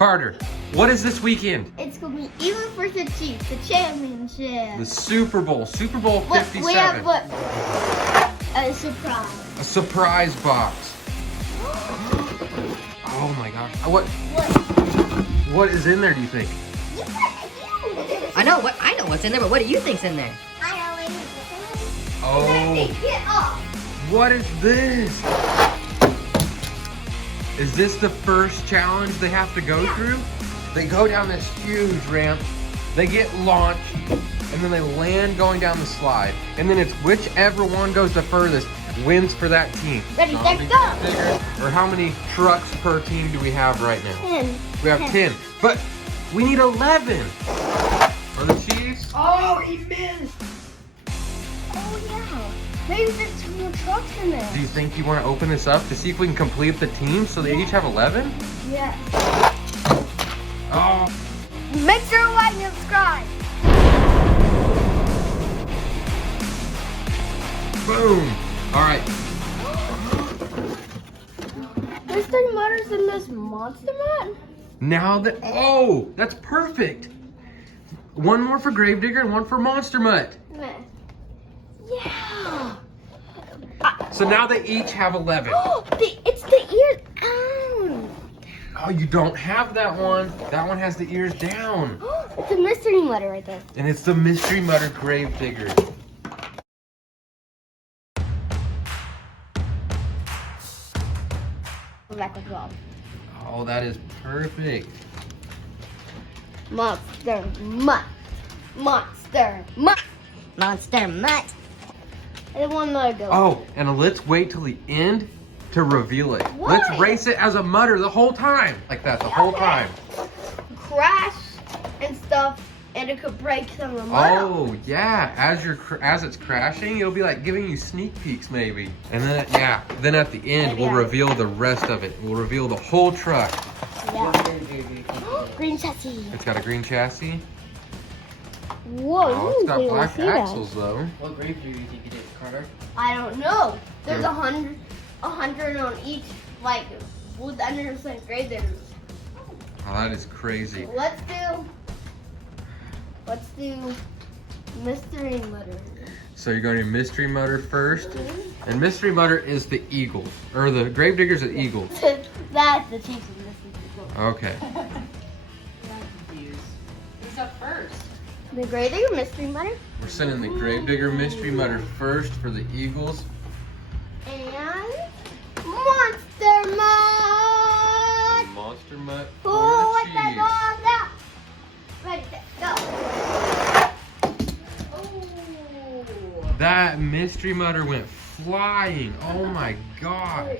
Carter, what is this weekend? It's going to be Eagles versus Chiefs, the championship. The Super Bowl 57. We have what? A surprise. A surprise box. Oh my gosh. What is in there, do you think? I know what's in there, but what do you think's in there? Oh. What is this? Is this the first challenge they have to go through? They go down this huge ramp, they get launched, and then they land going down the slide. And then it's whichever one goes the furthest wins for that team. Ready, set, go! Or how many trucks per team do we have right now? 10. We have 10, but we need 11. Are the Chiefs? Oh, he missed. Oh, yeah. Maybe there's 2 more trucks in there. Do you think you want to open this up to see if we can complete the team so they each have 11? Yeah. Oh. Make sure to like and subscribe. Boom. All right. Mr. Mudder's in this monster mat? Now that, oh, that's perfect. One more for Gravedigger and one for Monster Mutt. Yeah. So now they each have 11. Oh, it's the ears down. Oh, you don't have that one. That one has the ears down. It's a mystery mudder right there. And it's the Mystery Mutter Gravedigger. Back as well. Oh, that is perfect. Monster mutt. Monster mutt. Monster mutt. And one more go. Oh, and let's wait till the end to reveal it. Why? Let's race it as a mutter the whole time. Like that, the whole time. Crash and stuff, and it could break some of the mud. Oh, yeah. As it's crashing, it'll be like giving you sneak peeks maybe. And then, then at the end, we'll reveal the rest of it. We'll reveal the whole truck. Yeah. Green chassis. It's got a green chassis. Whoa, Oh, it's got black axles though. What grave do you think it is, Carter? I don't know. There's 100 on each, like, with 100% grade there. Oh, that is crazy. Let's do mystery mutter. So you're going to Mystery Mutter first. And Mystery Mutter is the Eagles. Or the Gravedigger's the Eagles. That's the Chiefs and this is the Eagles. Okay. Who's up first? The Gravedigger mystery mutter. We're sending the Gravedigger Mystery Mutter first for the Eagles. And Monster Mutt. Monster Mutt for Oh, what the the Chiefs. dog out? Ready, set, go. Oh. That Mystery Mutter went flying. Oh my gosh.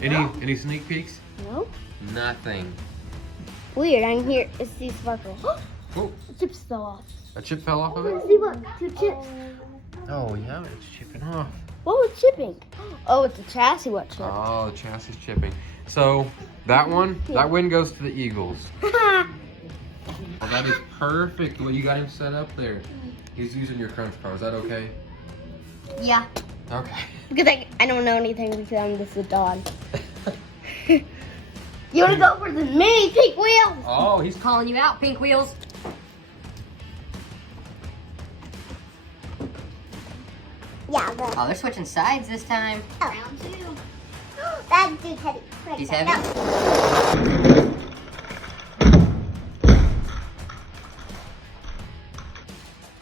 Any sneak peeks? No. Nothing. Weird, I can hear it's these sparkles. Oh, The chips fell off. a chip fell off of it? See what? 2 chips. Oh yeah, it's chipping off. What was chipping? Oh, it's the chassis what chipped. Oh, the chassis chipping. So that win goes to the Eagles. Oh, that is perfect. What you got him set up there. He's using your crunch car. Is that okay? Yeah. Okay. Because I don't know anything because I'm just a dog. You want to go for the mini pink wheels? Oh, he's Calling you out, Pink Wheels. Yeah, Oh, they're switching sides this time. round 2. That's too heavy. He's heavy?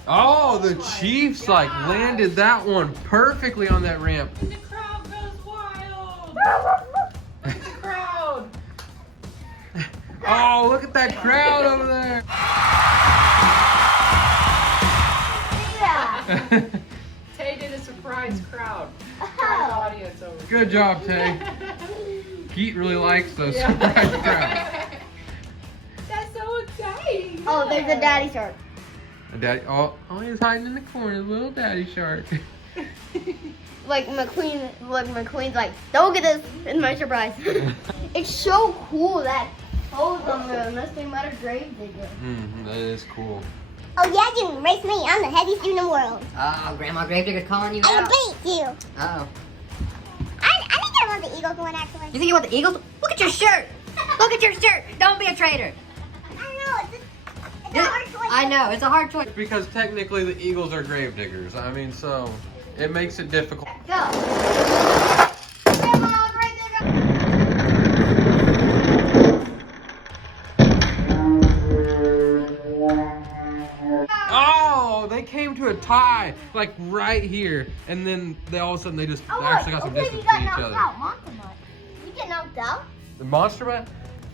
Oh, the Chiefs like landed that one perfectly on that ramp. The crowd goes wild. The crowd. Oh, look at that crowd over there. Yeah. Tay did a surprise crowd. Surprise audience over. Good job, Tay. Pete really likes those Yeah. surprise crowds. That's so exciting. Oh, there's a daddy shark. And Daddy, oh, he's hiding in the corner, little Daddy Shark. Like McQueen's like, don't get this. It's my surprise. It's so cool that holds on the mystery mutter grave digger. That is cool. Oh yeah, you can race me. I'm the heaviest dude in the world. Oh, Grandma Gravedigger's calling you I'm out. gonna beat you. Uh-oh. I think I want the Eagles one actually. You think you want the Eagles? Look at your shirt. Look at your shirt. Don't be a traitor. I don't know. It's a hard choice. I know, it's a hard choice. Because technically the Eagles are gravediggers. I mean, so it makes it difficult. Go. Oh, they came to a tie, like right here, and then they all of a sudden they just actually got some distance between each other. You get knocked out? The monster man?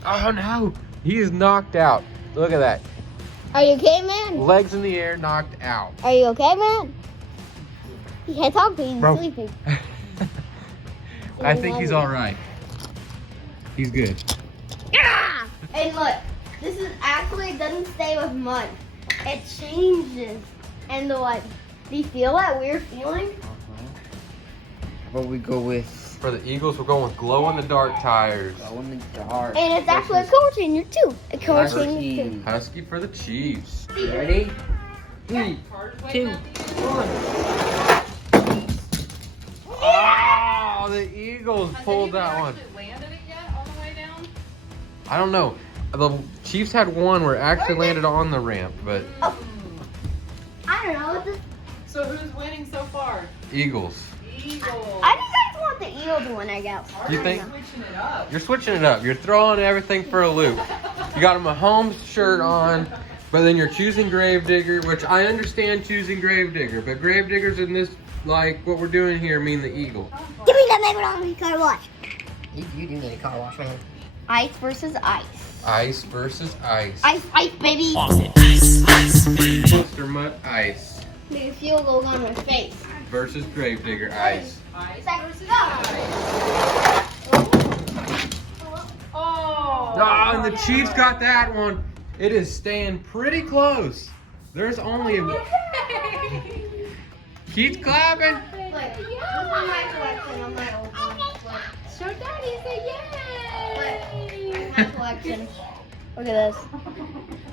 Oh no, he is knocked out. Look at that. Are you okay, man? Legs in the air, knocked out. Are you okay, man? He can't talk because he's Bro. sleeping. I think he's all right. He's good. Yeah! And look, this is actually, it doesn't stay with mud. It changes. And the what? Do you feel that weird feeling? What we go with? For the Eagles, we're going with glow-in-the-dark tires. Glow in the dark. And it's actually a coach in your too. A coach in your too. Husky for the Chiefs. Ready? 3, 2, 1. Oh, the Eagles pulled that one. Landed it yet on the way down? I don't know. The Chiefs had one where it actually landed on the ramp, but I don't know. This, So who's winning so far? Eagles. Eagles. I think I just want the Eagles one, I guess. You think? Switching it up. You're switching it up. You're throwing everything for a loop. You got a Mahomes shirt on, but then you're choosing Gravedigger, which I understand choosing Gravedigger, but Gravediggers in this, like what we're doing here, mean the Eagle. Give me that Megalon car wash. You do need a car wash, man. Ice versus ice. Ice versus ice. Ice, baby. Monster Mutt ice Maybe field goal on my face. versus Gravedigger ice. Ice Second, versus go. ice. Oh. Ah, and the Chiefs got that one. It is staying pretty close. There's only a... Keith clapping. Look, this is my collection on my old one. Look. Show Daddy, say yay. My collection. Look at this.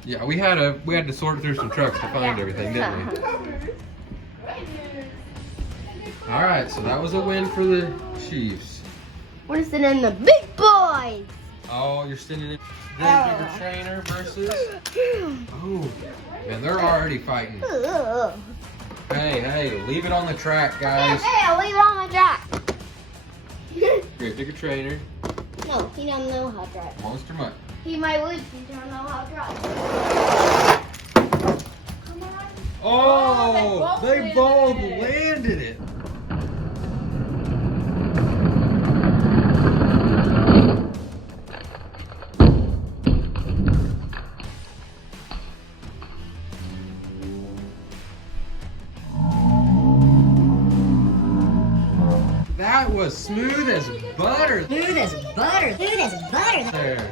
Yeah, we had to sort through some trucks to find everything, didn't we? All right, so that was a win for the Chiefs. We're sitting in the big boys. Oh, you're sitting in Gravedigger Trainer versus... Oh, man, they're already fighting. Ugh. Hey, leave it on the track, guys. Hey, I'll leave it on my track. Gravedigger Trainer, No, he doesn't know how to drive. Monster Mutt. He might lose if he doesn't know how to drive. Oh, they they both both landed landed it. That was smooth as butter. Smooth as butter. Smooth as butter. There.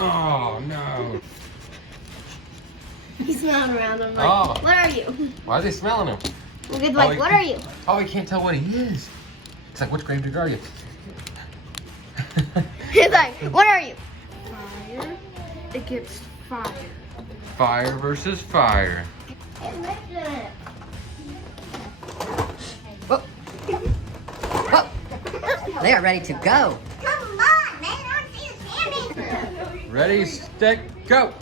Oh no. He's smelling around. I'm like, Oh. what are you? Why are they smelling him? Look at like, what are you? Oh, he can't tell what he is. It's like, which Gravedigger are you? He's like, what are you? Fire. It gets fire. Fire versus fire. Whoa. Whoa. They are ready to go. Come on, man. I don't see the salmon. Ready, stick, go.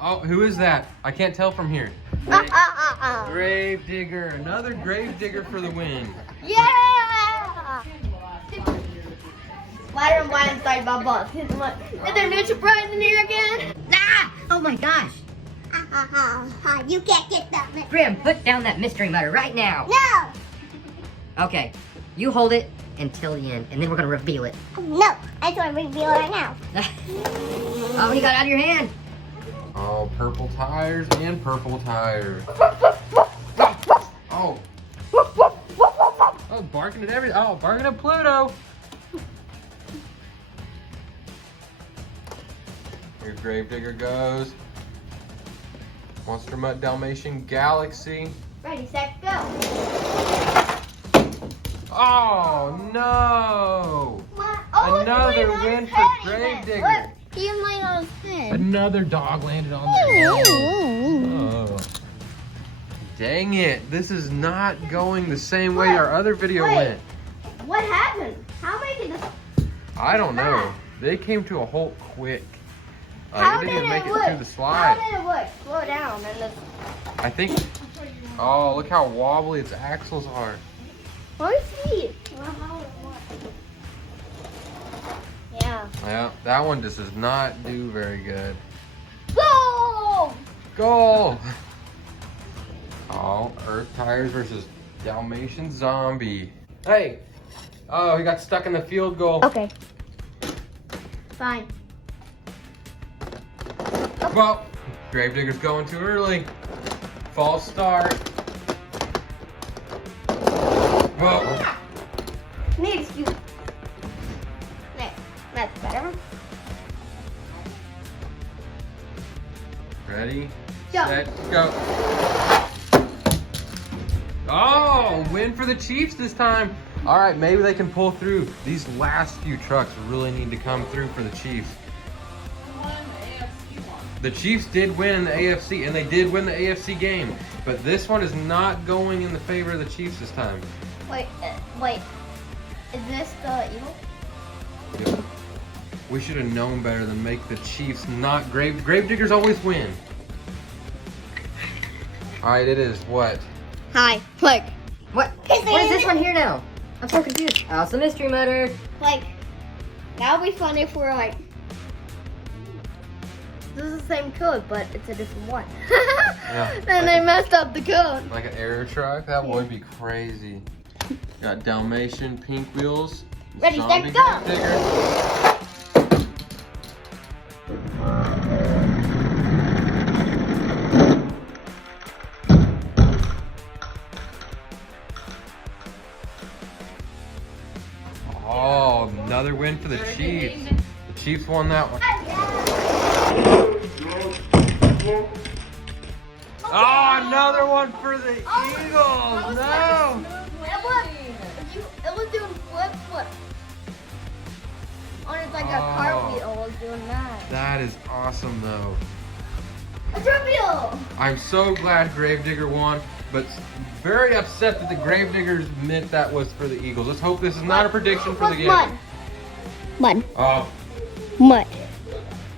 Oh, who is that? I can't tell from here. Gravedigger, another Gravedigger for the win. Yeah! Spider and blind side my boss. Is there no surprise in here again? Ah! Oh my gosh. You can't get that. Grim, put down that mystery mutter right now. No! Okay, you hold it until the end, and then we're gonna reveal it. No, I just want to reveal it right now. Oh, you got it out of your hand. Oh, purple tires and purple tires. Oh. Oh, barking at everything. Oh, barking at Pluto. Here Gravedigger goes. Monster Mutt Dalmatian Galaxy. Ready, set, go. Oh no! What? Oh, Another look, win for heavy. Gravedigger. Look, He was laying on his head. Another dog landed on there. Oh. Dang it. This is not going the same way our other video went. What happened? How many did this? I don't know. They came to a halt quick. How They did didn't even it make it work? through the slide. How did it work? Slow down and this. I think. Oh, look how wobbly its axles are. Let me see. Yeah. Yeah, that one just does not do very good. Go! Goal! Oh, Earth Tires versus Dalmatian Zombie. Hey! Oh, he got stuck in the field goal. Okay. Fine. Well, Gravedigger's going too early. False start. Whoa. Need excuse. There. That's better. Ready? Go. Set, go. Oh, win for the Chiefs this time. All right, maybe they can pull through. These last few trucks really need to come through for the Chiefs. The Chiefs did win in the AFC, and they did win the AFC game. But this one is not going in the favor of the Chiefs this time. Wait. Wait. Is this the Eagle? Yep. We should have known better than make the Chiefs not Gravediggers always win. All right, it is what? Hi. Like. What? What is this one here now? I'm so confused. Oh, it's a mystery mudder. Like. That would be fun if we're like. This is the same code, but it's a different one. Yeah, Then they messed up the code. Like an air truck? That would be crazy. Got Dalmatian pink wheels. Ready, Zombie set, go! Gravedigger. Oh, another win for the Chiefs. The Chiefs won that one. Oh, another one for the Eagles. No. It was doing flip. On it's like a cartwheel. It was doing that. That is awesome, though. A trivial. I'm so glad Gravedigger won, but very upset that the Gravediggers meant that was for the Eagles. Let's hope this is not a prediction for the game. Mud. Oh, Mud.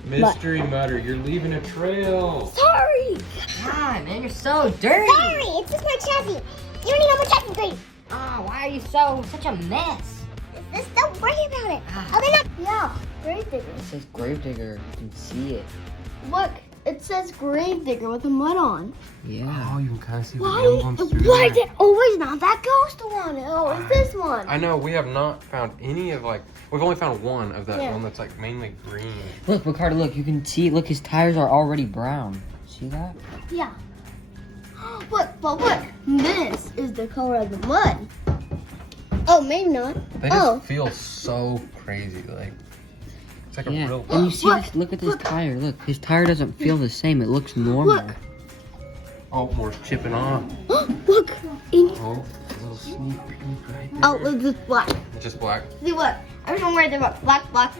mystery mutter, you're leaving a trail. Sorry. God, man, you're so dirty. Sorry. It's just my chassis. You don't need no more chassis grade. Oh, why are you such a mess? Don't worry about it. Ah. Oh, they're not. Yeah. Gravedigger. It says Gravedigger. You can see it. Look. It says Gravedigger with the mud on. Yeah. Oh, you can kind of see the Why emblems through is there. it always not that ghost one? Oh, it's this one. I know, we have not found any of we've only found one of that Yeah. one that's like mainly green. Look, Ricardo, look. You can see, look, his tires are already brown. See that? Yeah. But look, this is the color of the mud. Oh, maybe not. They just feel so crazy, it's like a Yeah. real. And you see Look, this? Look at this look. tire. Look, his tire doesn't feel the same. It looks normal. Look. Oh, more chipping off. Look. In, Oh, a little sneak peek right there. oh, it's just black. It's just black. See what? Everyone right there. Black. Black. Black.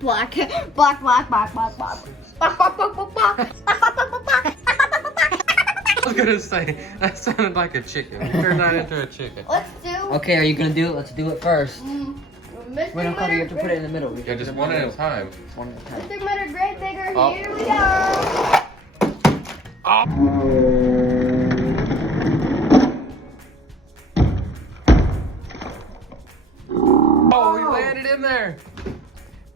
Black. Black. Black. Black. Black. Black. Black. Black. Black. Black. Black. I was gonna say, that sounded like a chicken. Turn that into a chicken. Let's do. Okay, are you gonna do it? Let's do it first. Mr. Wait, no, Carter, you have to put it in the middle. You have Yeah, to just put it one in at the a time. middle. One at a time. Mr. Mutter Gravedigger, Oh. here we go. Oh, we landed in there.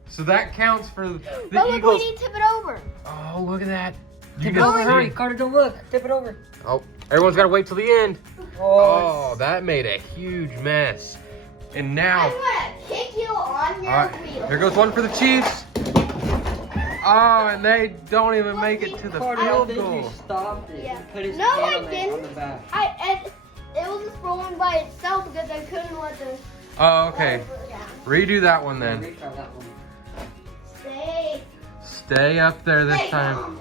So that counts for the But look, we Eagles. need to tip it over. Oh, look at that. You Tip it can over, see- hurry. Carter, don't look. Tip it over. Oh, everyone's got to wait till the end. Oh, that made a huge mess. And I'm now, gonna kick you on your all right, wheel. here goes one for the Chiefs. Oh, and they don't even make it to the Carter, I field think goal. he stopped it. Yeah. He put his No, hand I on the didn't. back. It was just rolling by itself because I couldn't let the. Oh, okay. Yeah. Redo that one then. Retry that one. Stay. Stay up there this Stay time. calm.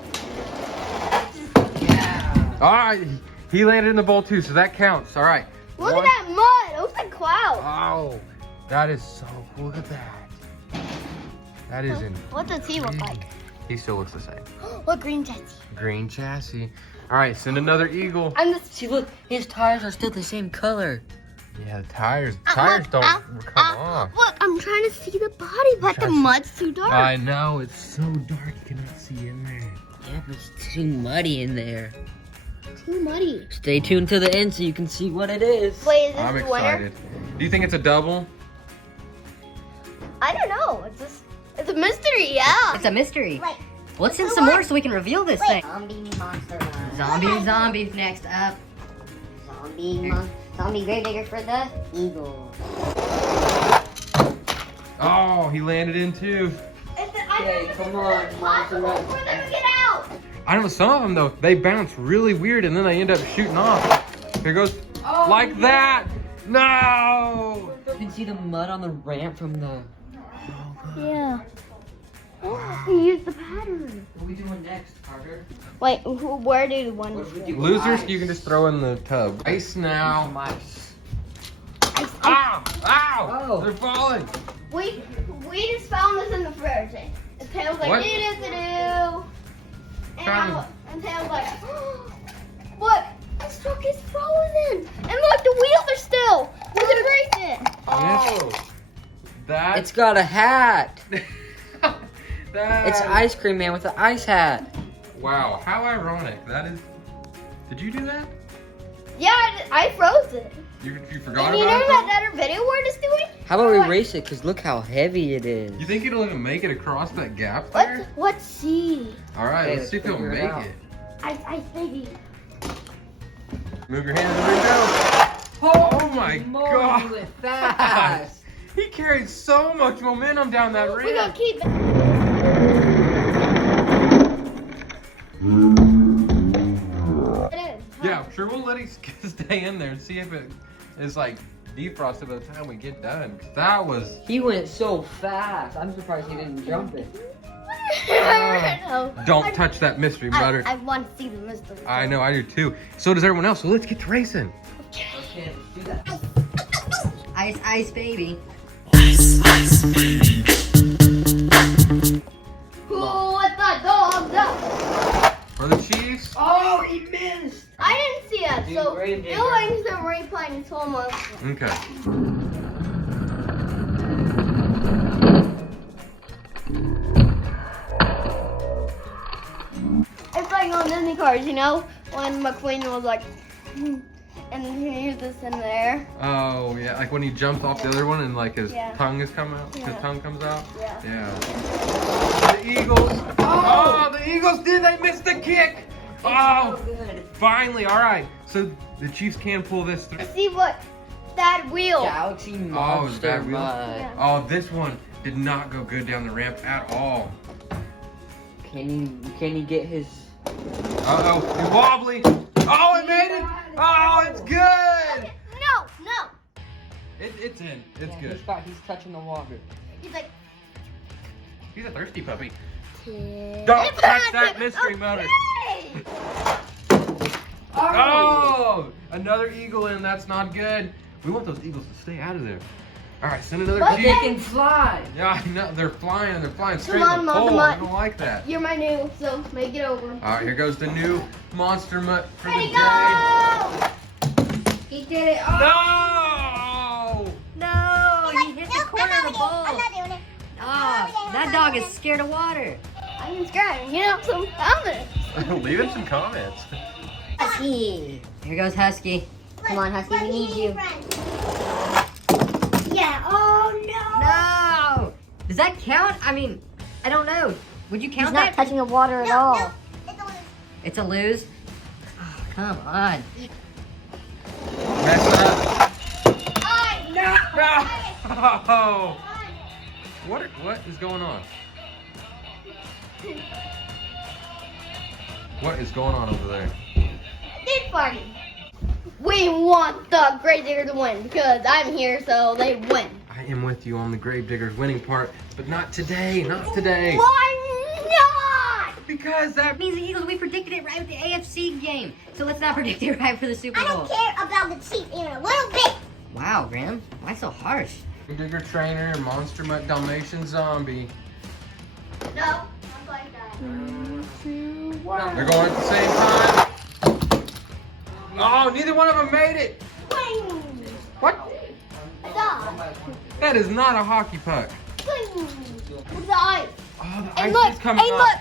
Yeah. All right, he landed in the bowl too, so that counts. All right. Look One- at that mud. It looks like clouds. Oh, that is so cool. Look at that. That is in. What does he look like? He still looks the same. What green chassis? Green chassis. All right, send another eagle. I'm the See, look, his tires are still the same color. Yeah, the tires look, don't come off. Look, I'm trying to see the body, but the mud's too dark. I know, it's so dark you cannot see in there. Yeah, but it's too muddy in there. Too muddy. Stay tuned to the end so you can see what it is. Wait, is this I'm the winner? excited. Do you think it's a double? I don't know. It's a mystery, yeah. It's a mystery. Wait. Let's send some more so we can reveal this thing. Zombie monster run. Zombie next up. Zombie gravedigger for the eagle. Oh, he landed in too. Okay, come on, monster run. For them to get out. I don't know, some of them though, they bounce really weird and then they end up shooting off. Here goes, like that. No! You can see the mud on the ramp from the... Yeah. Oh, he used the pattern. What are we doing next, Carter? Wait, where did the one? What do we do? Losers, Ice. you can just throw in the tub. Ice now. Some ice. Ow! Ow! Oh. They're falling. We just found this in the fridge. And Tayl's like, What? it is to do. Found- And Tayl's like, look, this truck is frozen. And look, the wheels are still. We can erase it. Oh. That. It's got a hat. that. It's Ice Cream Man with an ice hat. Wow, how ironic. That is. Did you do that? Yeah, I froze it. You forgot And you about know it? that other video we're just doing? How about we race it? Because look how heavy it is. You think it'll even make it across that gap there? Let's see. All right, Okay, let's see if it'll figure it make out. it. I think Move your hands and then go. Oh my Moly, god. you went fast. He carried so much momentum down that we gotta ramp. keep it. It is. Yeah, sure, we'll let it stay in there and see if it is like defrosted by the time we get done. 'Cause that was. He went so fast. I'm surprised he didn't jump it. No. Don't touch that mystery butter. I want to see the mystery. I know, I do too. So does everyone else. So let's get to racing. Okay, let's do that. Ice, baby. Who let the dogs out? For the Chiefs. Oh, he missed. I didn't see that, Dude, so Grave it Digger. was the replaying so much. Okay. It's like on Disney cars, you know, when McQueen was like, and he used this in there. Oh yeah, like when he jumps off the other one and like his Yeah. tongue is come out. His Yeah. tongue comes out. Yeah. Yeah. The Eagles. Oh, the Eagles did. They missed the kick. Oh, So good. finally. All right. So the Chiefs can pull this through. See what that wheel. Galaxy Monster that wheel? Mud. Yeah. Oh, this one did not go good down the ramp at all. Can he get his... Uh oh, it's wobbly. Oh, it made it. Oh, it's good. No. It's in. It's Yeah, good. He's touching the water. He's like, He's a thirsty puppy. don't Don't touch that mystery motor. Oh, another eagle in. That's not good. We want those eagles to stay out of there. All right, send another But They Chief. can fly. Yeah, I know. They're flying straight on, to the Mom, pole. come I on. don't like that. You're my new, so make it over. All right, here goes the new monster mutt for the Ready, day. go! He did it. Oh, No! no. He hit the corner of the bowl. I'm not doing it. Oh, that dog is scared of water. I can scratch. You know, some comments. Leave in some comments. Husky. Here goes Husky. Come on, Husky, we need you. Yeah. Oh no. No. Does that count? I mean, I don't know. Would you He's count not that? touching the water at all. It's a lose. Oh, come on. Mess it up. No. No! What is going on? What is going on over there? Did party. We want the Great Digger to win because I'm here, so they win. I am with you on the Gravediggers winning part, but not today, not today. Why not? Because that That means the Eagles, we predicted it right with the AFC game. So let's not predict it right for the Super Bowl. care about the Chiefs even a little bit. Wow, Graham. Why so harsh? Gravedigger Trainer, Monster Mutt Dalmatian Zombie. No, not like that. 3, 2, 1. They're going at the same time. Oh, neither one of them made it. Swing. What? Stop. That is not a hockey puck. Swing. Look at the ice. Oh, the And ice look, is coming and up. look.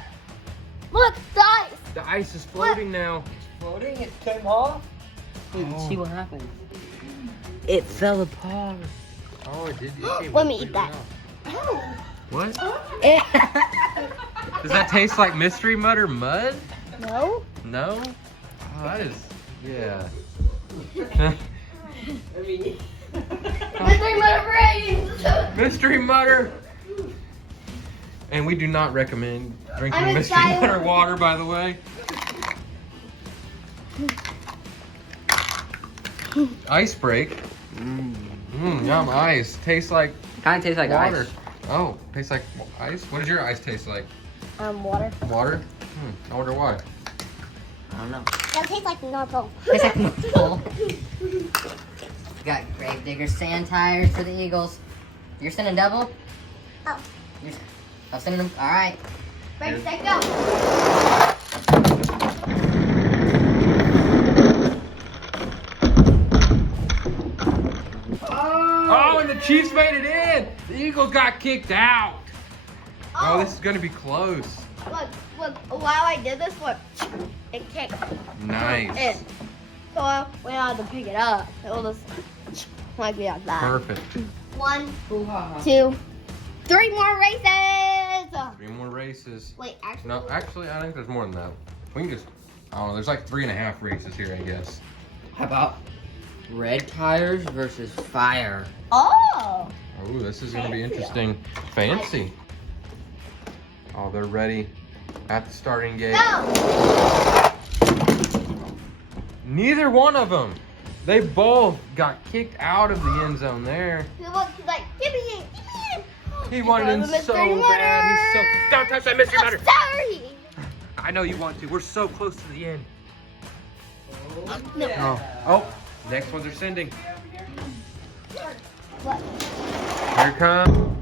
Look, the ice. The ice is floating now. Floating, it came off. Oh. See what happened. It fell apart. Oh, it did. Let me eat that. What? Does that taste like mystery mud or mud? No. No? Oh, that is, yeah. Mystery Mudder brains. Mystery Mudder! And we do not recommend drinking I'm Mystery excited. Mudder water, by the way. Ice break. Yum, ice. Tastes like Kind of tastes like water. ice. Oh, tastes like ice? What does your ice taste like? Water. Water? I wonder why. I don't know. That tastes like Norfolk. Tastes like Norfolk. Got Gravedigger sand tires for the Eagles. You're sending double? Oh. I'm sending them. All right. Break, set, go. Oh, and the Chiefs made it in! The Eagles got kicked out! Oh, this is gonna be close. Look, while I did this, look, it kicked Nice. in. So we had to pick it up. It will just like be like that. Perfect. 1, 2, 3 more races. 3 more races. Wait, actually. No, actually, I think there's more than that. We can just, I don't know, there's like 3.5 races here, I guess. How about red tires versus fire? Oh. Oh, this is gonna be interesting. Fancy. Oh, they're ready at the starting gate. No. Neither one of them. They both got kicked out of the end zone there. He's like, give me in, give me in. He wanted in Mystery so bad. He's so, don't touch that mystery I'm matter. sorry. I know you want to. We're so close to the end. No. Oh, next ones are sending. What? Here it comes.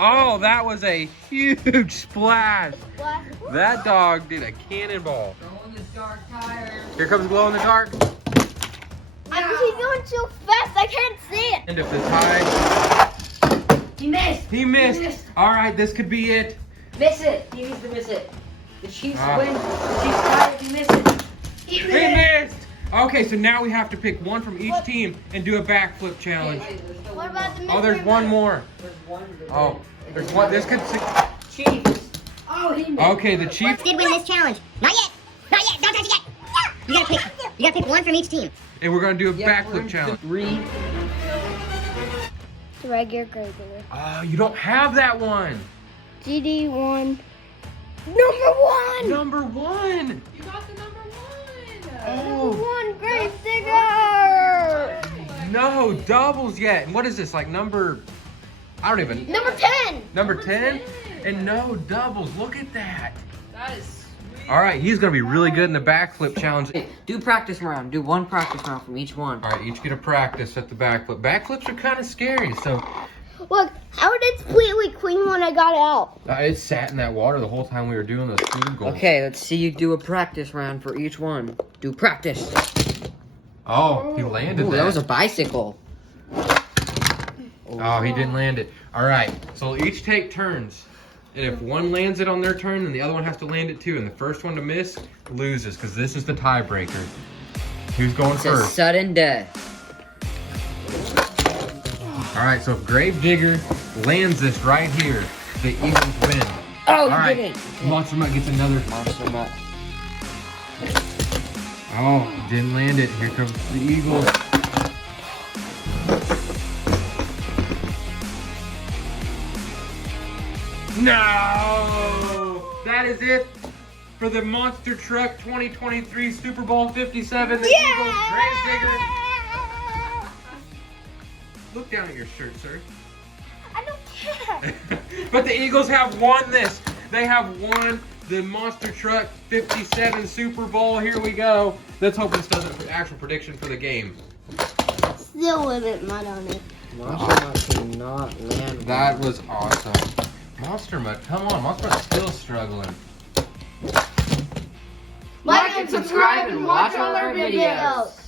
Oh, that was a huge splash. What? That dog did a cannonball. Go in the dark tires. Here comes glow in the dark. He's going too fast. I can't see it. End of the tie. He missed. He missed. All right, this could be it. Miss it. He needs to miss it. The Chiefs Ah. win. The Chiefs tie if he misses it. He missed. Okay, so now we have to pick one from each team and do a backflip challenge. What about the mystery Oh, there's one Mudder? more. Oh, there's one. This could. Chiefs. Oh, he missed. Okay, the Chiefs. Did win this challenge. Not yet. Not yet. Don't touch it yet. You gotta pick one from each team. And we're gonna do a Yeah, backflip challenge. 3. The regular grader. Oh, you don't have that one. GD1. Number 1. Number 1. You got the number 1. Oh, 1 grave digger. no doubles yet. And what is this? Like number? I don't even. Number 10. Number 10, and no doubles. Look at that. That is sweet. All right, he's gonna be really good in the backflip challenge. Do practice round. Do one practice round from each one. All right, each get a practice at the backflip. Backflips are kind of scary, so Look, how did it completely clean when I got it out? it sat in that water the whole time we were doing those field goals. Okay, let's see you do a practice round for each one. Do practice. Oh, he landed Ooh, that. that was a bicycle. Oh, he didn't land it. All right, so we'll each take turns. And if one lands it on their turn, then the other one has to land it too. And the first one to miss loses, because this is the tiebreaker. Who's going It's a first? sudden death. All right, so if Gravedigger lands this right here, the Eagles win. Oh, All you right, didn't. Monster Mutt gets another. Monster Mutt. Oh, didn't land it. Here comes the Eagles. No! That is it for the Monster Truck 2023 Super Bowl 57. The Eagles, Gravedigger. Look down at your shirt, sir. I don't care. But the Eagles have won this. They have won the Monster Truck 57 Super Bowl. Here we go. Let's hope this doesn't an actual prediction for the game. Still with it, mud on it. Monster Mutt cannot land. That was awesome. Monster Mud, come on, Monster Mud's still struggling. Like and subscribe and watch all our videos.